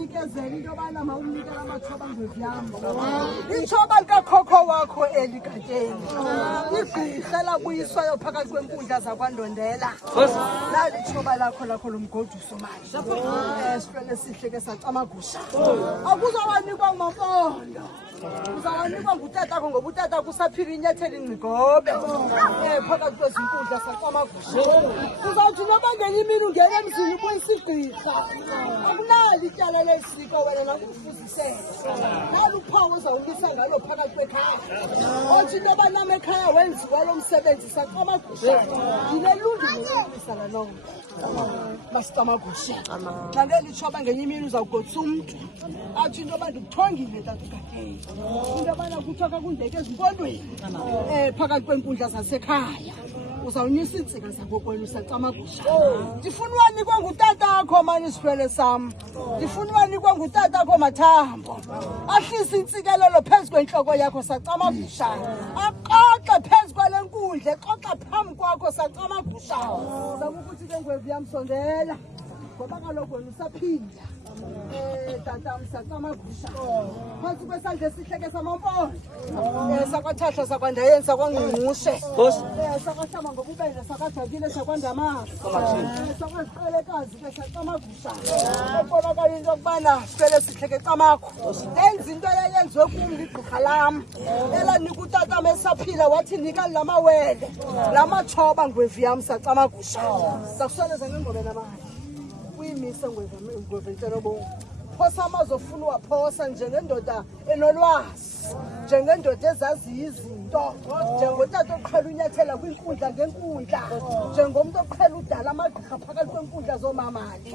unikezela into yobana mawunikela amathoba ngwevyami ithoba likakhokho wakho elikateni igqirha labuyiswayo phakathi kwenkundla zakwandondela nali ithoba lakho lomgoduso manje sifele sihle ke sacamagusha akuzawanikwa ngumampondo uzawanikwa ngutatakho ngoba utatako usaphila inyathela ingqigobe phakathi kwezinkundla sacamagusha uzawuthi noba ngenye imini ungena emzini ubuyisa igqirha akunali ityala lesiko wena nakufuzisele nali uphawu ozawumisa ngalo phakathi kwekhaya othi into abanam ekhaya wenziwa lo msebenzi sacamagusha ndinelungelo lokumisa lanonke masicamagusha nangeli tshoba ngenye imini uzawugotsa umntu athi into yoba ndikuthongile tatukateni into yobana kuthiwa kakundeke ezimpondweni phakathi kwenkundla zasekhaya uzawunyisa iintsika zakokwenu sacamagusha ndifuna uwanikwa ngutatakho mani isifele sam ndifuna uwanikwa ngutatakho mathambo ahlise intsikelelo phezu kwentloko yakho sacamagusha axoxe phezu kwale nkundla exoxa phambi kwakho sacamagusha zama ukuthi ke ngwevu yam sondela ngoba kaloku wena usaphinda tatam sacamagusha phantsi kwesandla esihleke samampondo sakwathahla sakwandayeni sakwangqungqushe sakwahlama ngobubele sakwajakile sakwandamasa sakwaziqelekazi ke sacamagusha ekubonakala into yokubana sifele sihleke camakho lenza into yayenziwe kum ligqirha lam elanika utatam esaphila wathi nika la mawele la mathoba ngwevu yam sacamagusha sakusoleza ngengobe namali uyimisa ngweventelobongo phosa amazofuna uwaphosa njengendoda enolwazi njengendoda ezaziyo izinto njengotata oqhela unyathela kwinkundla ngenkundla njengomntu oqhela udala amagqirha phakathi kwenkundla zoomamali